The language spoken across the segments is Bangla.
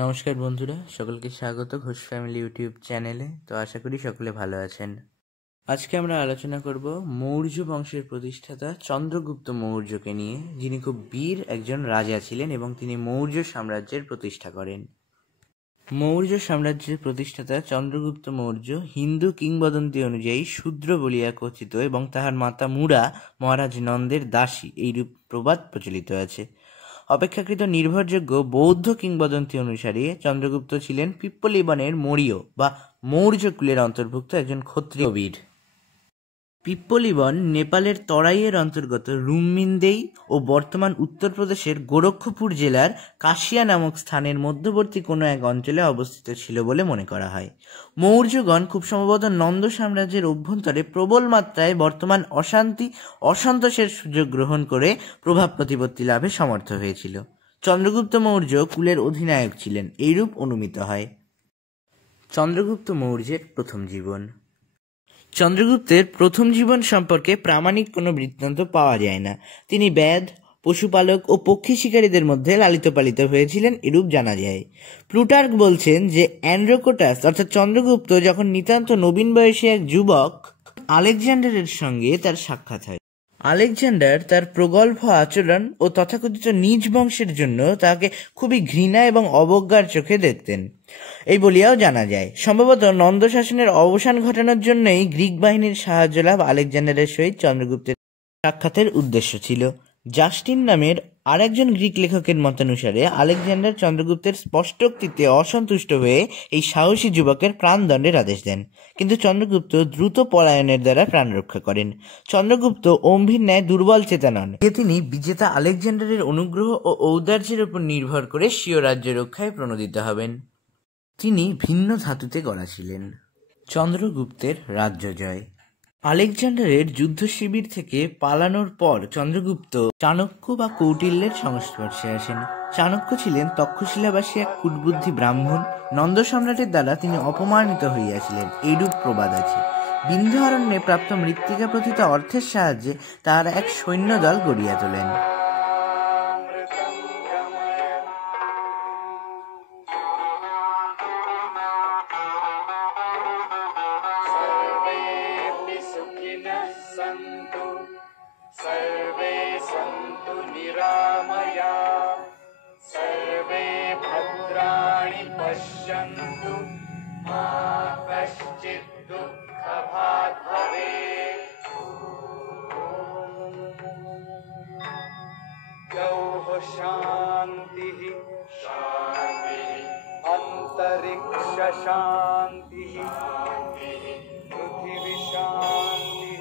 নমস্কার বন্ধুরা, সকলকে স্বাগত ঘোষ ফ্যামিলি ইউটিউব চ্যানেলে। তো আশা করি সকলে ভালো আছেন। আজকে আমরা আলোচনা করব মৌর্য বংশের প্রতিষ্ঠাতা চন্দ্রগুপ্ত মৌর্যকে নিয়ে, যিনি খুব বীর একজন রাজা ছিলেন এবং তিনি মৌর্য সাম্রাজ্যের প্রতিষ্ঠা করেন। মৌর্য সাম্রাজ্যের প্রতিষ্ঠাতা চন্দ্রগুপ্ত মৌর্য হিন্দু কিংবদন্তি অনুযায়ী শূদ্র বলিয়া কথিত এবং তাহার মাতা মুরা মহারাজ নন্দের দাসী, এইরূপ প্রবাদ প্রচলিত আছে। অপেক্ষাকৃত নির্ভরযোগ্য বৌদ্ধ কিংবদন্তি অনুসারে চন্দ্রগুপ্ত ছিলেন পিপ্পলিবনের মৌর্য বা মৌর্য কুলের অন্তর্ভুক্ত একজন ক্ষত্রিয় বীর। পিপ্পলিবন নেপালের তরাইয়ের অন্তর্গত রুমমিনদেই ও বর্তমান উত্তরপ্রদেশের গোরক্ষপুর জেলার কাশিয়া নামক স্থানের মধ্যবর্তী কোনো এক অঞ্চলে অবস্থিত ছিল বলে মনে করা হয়। মৌর্যগণ খুব সম্ভবত নন্দ সাম্রাজ্যের অভ্যন্তরে প্রবল মাত্রায় বর্তমান অসন্তোষের সুযোগ গ্রহণ করে প্রভাব প্রতিপত্তি লাভে সমর্থ হয়েছিল। চন্দ্রগুপ্ত মৌর্য কুলের অধিনায়ক ছিলেন, এইরূপ অনুমিত হয়। চন্দ্রগুপ্ত মৌর্যের প্রথম জীবন। চন্দ্রগুপ্তের প্রথম জীবন সম্পর্কে প্রামাণিক কোনো বৃত্তান্ত পাওয়া যায় না। তিনি ব্যাধ, পশুপালক ও পক্ষী শিকারীদের মধ্যে লালিত পালিত হয়েছিলেন, এরূপ জানা যায়। প্লুটার্ক বলছেন যে অ্যান্ড্রোকোটাস অর্থাৎ চন্দ্রগুপ্ত যখন নিতান্ত নবীন বয়সী এক যুবক আলেকজান্ডারের সঙ্গে তার সাক্ষাৎ হয়। আলেকজান্ডার তার প্রগল্ভ আচরণ ও তথাকথিত নিজ বংশের জন্য তাকে খুবই ঘৃণা এবং অবজ্ঞার চোখে দেখতেন, এই বলিয়াও জানা যায়। সম্ভবত নন্দ শাসনের অবসান ঘটানোর জন্যই গ্রিক বাহিনীর সাহায্য লাভ আলেকজান্ডারের সহিত চন্দ্রগুপ্তের সাক্ষাতের উদ্দেশ্য ছিল। জাস্টিন নামের আর একজন গ্রিক লেখকের মতানুসারে আলেকজান্ডার চন্দ্রগুপ্তের স্পষ্টোক্তিতে অসন্তুষ্ট হয়ে এই সাহসী যুবকের প্রাণদণ্ডের আদেশ দেন, কিন্তু চন্দ্রগুপ্ত দ্রুত পলায়নের দ্বারা প্রাণ রক্ষা করেন। চন্দ্রগুপ্ত অম্ভীর ন্যায় দুর্বল চেতা নন, তিনি বিজেতা আলেকজান্ডারের অনুগ্রহ ও ঔদার্যের উপর নির্ভর করে স্বীয় রাজ্য রক্ষায় প্রণোদিত হবেন। তিনি ভিন্ন ধাতুতে গড়া ছিলেন। চন্দ্রগুপ্তের রাজ্য জয়। আলেকজান্ডারের যুদ্ধ শিবির থেকে পালানোর পর চন্দ্রগুপ্ত চাণক্য বা কৌটিল্যের সংস্পর্শে আসেন। চাণক্য ছিলেন তক্ষশিলাবাসী এক কুটবুদ্ধি ব্রাহ্মণ। নন্দ সম্রাটের দ্বারা তিনি অপমানিত হইয়াছিলেন, এইরূপ প্রবাদ আছে। বিন্ধ্যারণ্যে প্রাপ্ত মৃত্তিকা প্রথিত অর্থের সাহায্যে তাহারা এক সৈন্যদল গড়িয়া তোলেন। शांति अंतरिक्ष शांति पृथ्वी शांति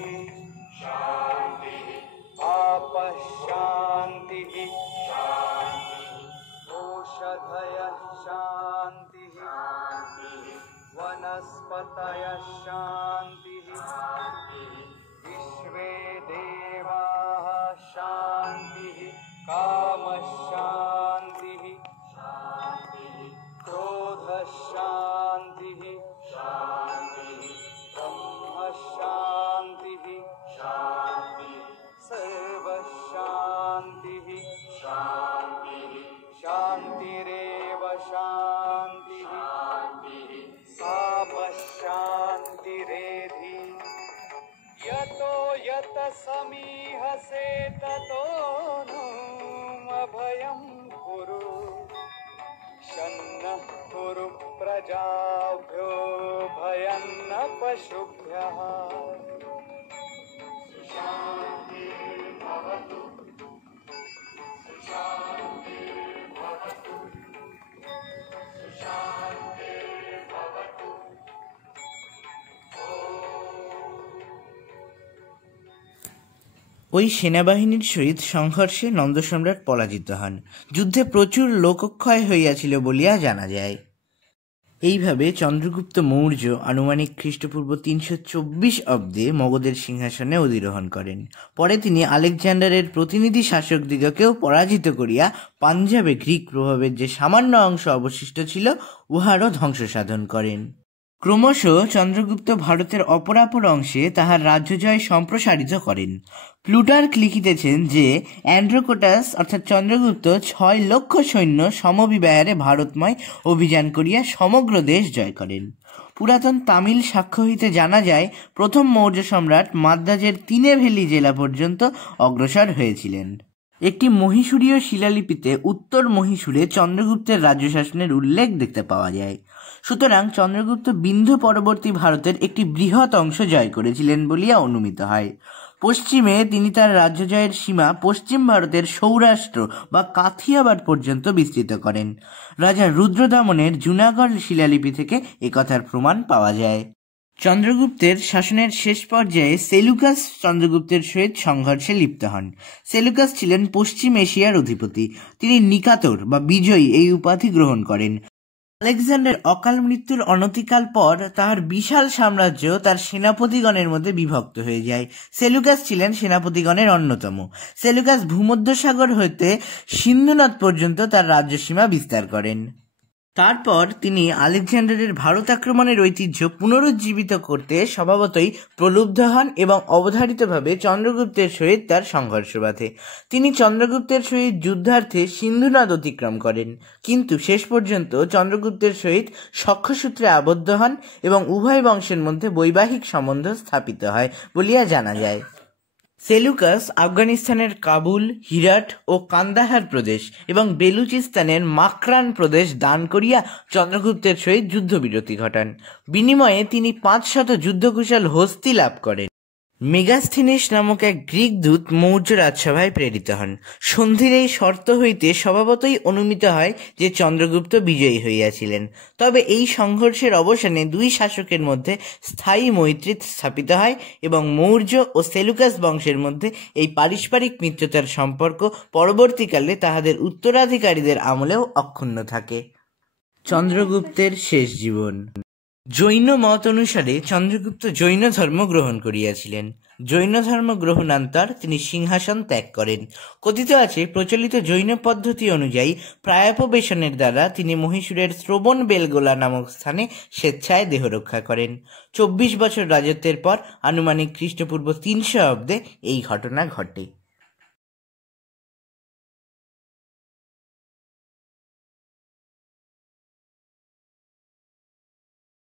आप शांति औषधय शांति वनस्पतय शांति विश्वे देवाः शांति काम शांति क्रोध शांति ब्रह्म शांति सर्व शांति शांतिरेव शांति साप शांतिरेधि यतो यत समीहसे ततो अभयं कुरु शन्नः कुरु प्रजाभ्यो भयन्न पशुभ्यः। शान्तिर्भवतु शान्तिर्भवतु शान्तिर्भवतु। ওই সেনাবাহিনীর সহিত সংঘর্ষে নন্দ সম্রাট পরাজিত হন। যুদ্ধে প্রচুর লোকক্ষয় হইয়াছিল বলিয়া জানা যায়। এইভাবে চন্দ্রগুপ্ত মৌর্য আনুমানিক খ্রিস্টপূর্ব 324 অব্দে মগধের সিংহাসনে অধিরোহণ করেন। পরে তিনি আলেকজান্ডারের প্রতিনিধি শাসকদিগকেও পরাজিত করিয়া পাঞ্জাবে গ্রিক প্রভাবের যে সামান্য অংশ অবশিষ্ট ছিল উহারও ধ্বংস সাধন করেন। ক্রমশ চন্দ্রগুপ্ত ভারতের অপরাপর অংশে তাহার রাজ্য জয় সম্প্রসারিত করেন। প্লুটার্ক লিখিতেছেন যে অ্যান্ড্রোকোটাস অর্থাৎ চন্দ্রগুপ্ত 6 লক্ষ সৈন্য সমবিবাহারে ভারতময় অভিযান করিয়া সমগ্র দেশ জয় করেন। পুরাতন তামিল সাক্ষ্য হইতে জানা যায় প্রথম মৌর্য সম্রাট মাদ্রাজের তিনেভেলি জেলা পর্যন্ত অগ্রসর হয়েছিলেন। একটি মহীশূরীয় শিলালিপিতে উত্তর মহীশূরে চন্দ্রগুপ্তের রাজ্য শাসনের উল্লেখ দেখতে পাওয়া যায়। সুতরাং চন্দ্রগুপ্ত বিন্ধ্য পরবর্তী ভারতের একটি বৃহৎ অংশ জয় করেছিলেন বলিয়া অনুমিত হয়। পশ্চিমে তিনি তার রাজ্য জয়ের সীমা পশ্চিম ভারতের সৌরাষ্ট্র বা কাথিয়াবাদ পর্যন্ত বিস্তৃত করেন। রাজা রুদ্রদমনের জুনাগড় শিলালিপি থেকে একথার প্রমাণ পাওয়া যায়। চন্দ্রগুপ্তের শাসনের শেষ পর্যায়ে সেলুকাস চন্দ্রগুপ্তের সহিত সংঘর্ষে লিপ্ত হন। সেলুকাস ছিলেন পশ্চিম এশিয়ার অধিপতি। তিনি নিকাতর বা বিজয়ী এই উপাধি গ্রহণ করেন। আলেকজান্ডার অকাল মৃত্যুর অনতিকাল পর তাহার বিশাল সাম্রাজ্য তার সেনাপতিগণের মধ্যে বিভক্ত হয়ে যায়। সেলুকাস ছিলেন সেনাপতিগণের অন্যতম। সেলুকাস ভূমধ্যসাগর হইতে সিন্ধুনদ পর্যন্ত তার রাজ্যসীমা বিস্তার করেন। তারপর তিনি আলেকজান্ডারের ভারত আক্রমণের ঐতিহ্য পুনরুজ্জীবিত করতে স্বভাবতই প্রলুব্ধ হন এবং অবধারিতভাবে চন্দ্রগুপ্তের সহিত তার সংঘর্ষ বাধে। তিনি চন্দ্রগুপ্তের সহিত যুদ্ধার্থে সিন্ধুনদ অতিক্রম করেন, কিন্তু শেষ পর্যন্ত চন্দ্রগুপ্তের সহিত সখ্যসূত্রে আবদ্ধ হন এবং উভয় বংশের মধ্যে বৈবাহিক সম্বন্ধ স্থাপিত হয় বলিয়া জানা যায়। সেলুকাস আফগানিস্তানের কাবুল, হিরাট ও কান্দাহার প্রদেশ এবং বেলুচিস্তানের মাকরান প্রদেশ দান করিয়া চন্দ্রগুপ্তের সহিত যুদ্ধবিরতি ঘটান। বিনিময়ে তিনি 500 যুদ্ধকুশল হস্তি লাভ করেন। মেগাস্থিনিস নামক এক গ্রিক দূত মৌর্য রাজসভায় প্রেরিত হন। সন্ধির এই শর্ত হইতে স্বভাবতই অনুমিত হয় যে চন্দ্রগুপ্ত বিজয়ী হইয়াছিলেন। তবে এই সংঘর্ষের অবসানে দুই শাসকের মধ্যে স্থায়ী মৈত্রী স্থাপিত হয় এবং মৌর্য ও সেলুকাস বংশের মধ্যে এই পারস্পরিক মিত্রতার সম্পর্ক পরবর্তীকালে তাহাদের উত্তরাধিকারীদের আমলেও অক্ষুণ্ণ থাকে। চন্দ্রগুপ্তের শেষ জীবন। জৈন মত অনুসারে চন্দ্রগুপ্ত জৈন ধর্ম গ্রহণ করিয়াছিলেন। জৈন ধর্ম গ্রহণান্তর তিনি সিংহাসন ত্যাগ করেন। কথিত আছে প্রচলিত জৈন পদ্ধতি অনুযায়ী প্রায়োপবেশনের দ্বারা তিনি মহীশূরের শ্রবণ বেলগোলা নামক স্থানে স্বেচ্ছায় দেহরক্ষা করেন। 24 বছর রাজত্বের পর আনুমানিক খ্রিস্টপূর্ব 300 অব্দে এই ঘটনা ঘটে।